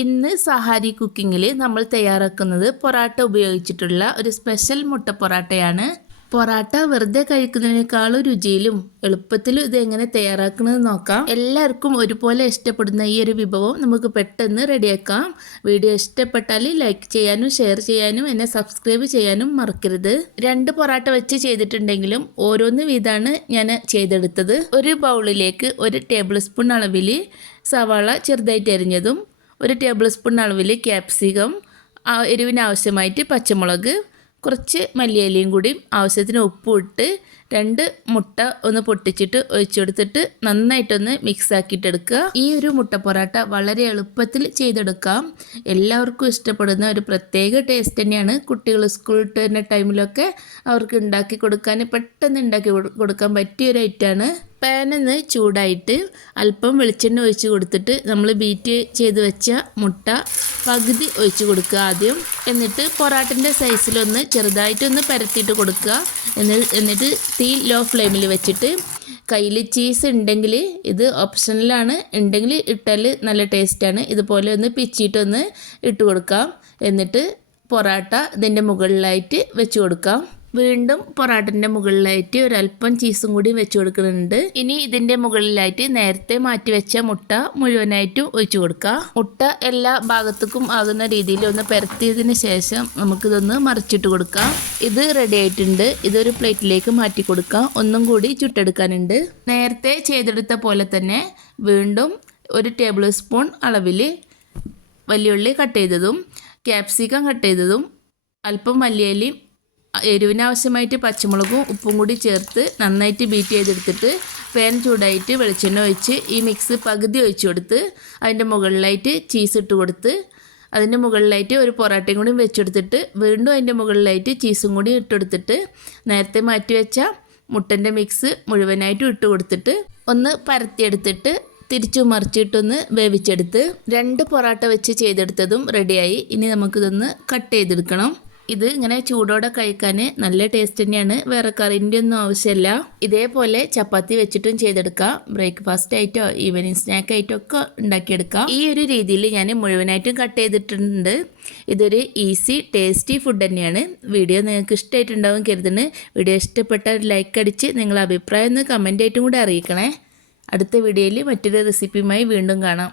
ഇന്ന് സഹാരി കുക്കിങ്ങിൽ നമ്മൾ തയ്യാറാക്കുന്നത് പൊറാട്ട ഉപയോഗിച്ചിട്ടുള്ള ഒരു സ്പെഷ്യൽ മുട്ട പൊറാട്ടയാണ്. പൊറാട്ട വെറുതെ കഴിക്കുന്നതിനേക്കാളും രുചിയിലും എളുപ്പത്തിലും ഇത് എങ്ങനെ തയ്യാറാക്കുന്നത് നോക്കാം. എല്ലാവർക്കും ഒരുപോലെ ഇഷ്ടപ്പെടുന്ന ഈ ഒരു വിഭവം നമുക്ക് പെട്ടെന്ന് റെഡിയാക്കാം. വീഡിയോ ഇഷ്ടപ്പെട്ടാൽ ലൈക്ക് ചെയ്യാനും ഷെയർ ചെയ്യാനും എന്നെ സബ്സ്ക്രൈബ് ചെയ്യാനും മറക്കരുത്. രണ്ട് പൊറാട്ട വെച്ച് ചെയ്തിട്ടുണ്ടെങ്കിലും ഓരോന്ന് വീതമാണ് ഞാൻ ചെയ്തെടുത്തത്. ഒരു ബൗളിലേക്ക് ഒരു ടേബിൾ സ്പൂൺ അളവിൽ സവാള ചെറുതായിട്ട് അരിഞ്ഞതും ഒരു ടേബിൾ സ്പൂൺ അളവിൽ ക്യാപ്സിക്കം എരിവിന് ആവശ്യമായിട്ട് പച്ചമുളക് കുറച്ച് മല്ലിയിലയും കൂടി ആവശ്യത്തിന് ഉപ്പും ഇട്ട് രണ്ട് മുട്ട ഒന്ന് പൊട്ടിച്ചിട്ട് ഒഴിച്ചു കൊടുത്തിട്ട് നന്നായിട്ടൊന്ന് മിക്സ് ആക്കിയിട്ട് എടുക്കുക ഈ ഒരു മുട്ട പൊറാട്ട വളരെ എളുപ്പത്തിൽ ചെയ്തെടുക്കാം. എല്ലാവർക്കും ഇഷ്ടപ്പെടുന്ന ഒരു പ്രത്യേക ടേസ്റ്റ് തന്നെയാണ് കുട്ടികൾ വിട്ട് വരുന്ന ടൈമിലൊക്കെ അവർക്ക് ഉണ്ടാക്കി കൊടുക്കാൻ പെട്ടെന്ന് ഉണ്ടാക്കി കൊടുക്കാൻ പറ്റിയ ഒരു ഐറ്റമാണ് പാനിന്ന് ചൂടായിട്ട് അല്പം വെളിച്ചെണ്ണ ഒഴിച്ച് കൊടുത്തിട്ട് നമ്മൾ ബീറ്റ് ചെയ്ത് വെച്ച മുട്ട പകുതി ഒഴിച്ച് കൊടുക്കുക ആദ്യം. എന്നിട്ട് പൊറാട്ടിന്റെ സൈസിലൊന്ന് ചെറുതായിട്ടൊന്ന് പരത്തിയിട്ട് കൊടുക്കുക. എന്നിട്ട് തീ ലോ ഫ്ലെയിമിൽ വെച്ചിട്ട് കയ്യിൽ ചീസ് ഉണ്ടെങ്കിൽ ഇത് ഓപ്ഷനിലാണ്. ഉണ്ടെങ്കിൽ ഇട്ടാൽ നല്ല ടേസ്റ്റാണ്. ഇതുപോലെ ഒന്ന് പിച്ചിട്ടൊന്ന് ഇട്ട് കൊടുക്കാം. എന്നിട്ട് പൊറാട്ട ഇതിന്റെ മുകളിലായിട്ട് വെച്ച് കൊടുക്കാം. വീണ്ടും പൊറാട്ടിന്റെ മുകളിലായിട്ട് ഒരല്പം ചീസും കൂടി വെച്ച് കൊടുക്കുന്നുണ്ട്. ഇനി ഇതിന്റെ മുകളിലായിട്ട് നേരത്തെ മാറ്റി വെച്ച മുട്ട മുഴുവനായിട്ടും ഒഴിച്ചു കൊടുക്കുക. മുട്ട എല്ലാ ഭാഗത്തേക്കും ആകുന്ന രീതിയിൽ ഒന്ന് പരത്തിയതിന് ശേഷം നമുക്കിതൊന്ന് മറിച്ചിട്ട് കൊടുക്കാം ഇത് റെഡി ആയിട്ടുണ്ട്. ഇതൊരു പ്ലേറ്റിലേക്ക് മാറ്റി കൊടുക്കാം ഒന്നും കൂടി ചുട്ടെടുക്കാനുണ്ട്. നേരത്തെ ചെയ്തെടുത്ത പോലെ തന്നെ വീണ്ടും ഒരു ടേബിൾ സ്പൂൺ അളവിൽ വലിയുള്ളി കട്ട് ചെയ്തതും ക്യാപ്സിക്കം കട്ട് ചെയ്തതും അല്പം മല്ലിയലിയും എരിവിനാവശ്യമായിട്ട് പച്ചമുളകും ഉപ്പും കൂടി ചേർത്ത് നന്നായിട്ട് ബീറ്റ് ചെയ്തെടുത്തിട്ട് പാൻ ചൂടായിട്ട് വെളിച്ചെണ്ണ ഒഴിച്ച് ഈ മിക്സ് പകുതി ഒഴിച്ച് കൊടുത്ത് അതിന്റെ മുകളിലായിട്ട് ചീസ് ഇട്ട് കൊടുത്ത് അതിന്റെ മുകളിലായിട്ട് ഒരു പൊറാട്ടയും കൂടി വെച്ചെടുത്തിട്ട് വീണ്ടും അതിന്റെ മുകളിലായിട്ട് ചീസും കൂടി ഇട്ടെടുത്തിട്ട് നേരത്തെ മാറ്റി വെച്ച മുട്ടന്റെ മിക്സ് മുഴുവനായിട്ടും ഇട്ട് കൊടുത്തിട്ട് ഒന്ന് പരത്തിയെടുത്തിട്ട് തിരിച്ചു മറിച്ചിട്ടൊന്ന് വേവിച്ചെടുത്ത് രണ്ട് പൊറാട്ട വെച്ച് ചെയ്തെടുത്തതും റെഡിയായി ഇനി നമുക്കിതൊന്ന് കട്ട് ചെയ്തെടുക്കണം. ഇത് ഇങ്ങനെ ചൂടോടെ കഴിക്കാൻ നല്ല ടേസ്റ്റ് തന്നെയാണ്. വേറെ കറിന്റെ ഒന്നും ആവശ്യമില്ല. ഇതേപോലെ ചപ്പാത്തി വെച്ചിട്ടും ചെയ്തെടുക്കാം. ബ്രേക്ക്ഫാസ്റ്റ് ആയിട്ടോ ഈവനിങ് സ്നാക്ക് ആയിട്ടോ ഒക്കെ ഉണ്ടാക്കിയെടുക്കാം. ഈ ഒരു രീതിയിൽ ഞാൻ മുഴുവനായിട്ടും കട്ട് ചെയ്തിട്ടുണ്ട്. ഇതൊരു ഈസി ടേസ്റ്റി ഫുഡ് തന്നെയാണ്. വീഡിയോ നിങ്ങൾക്ക് ഇഷ്ടമായിട്ടുണ്ടാവും കരുതുന്നു. വീഡിയോ ഇഷ്ടപ്പെട്ടാൽ ലൈക്ക് അടിച്ച് നിങ്ങളുടെ അഭിപ്രായം ഒന്ന് കമന്റ് ആയിട്ടും കൂടെ അറിയിക്കണേ. അടുത്ത വീഡിയോയിൽ മറ്റൊരു റെസിപ്പിയുമായി വീണ്ടും കാണാം.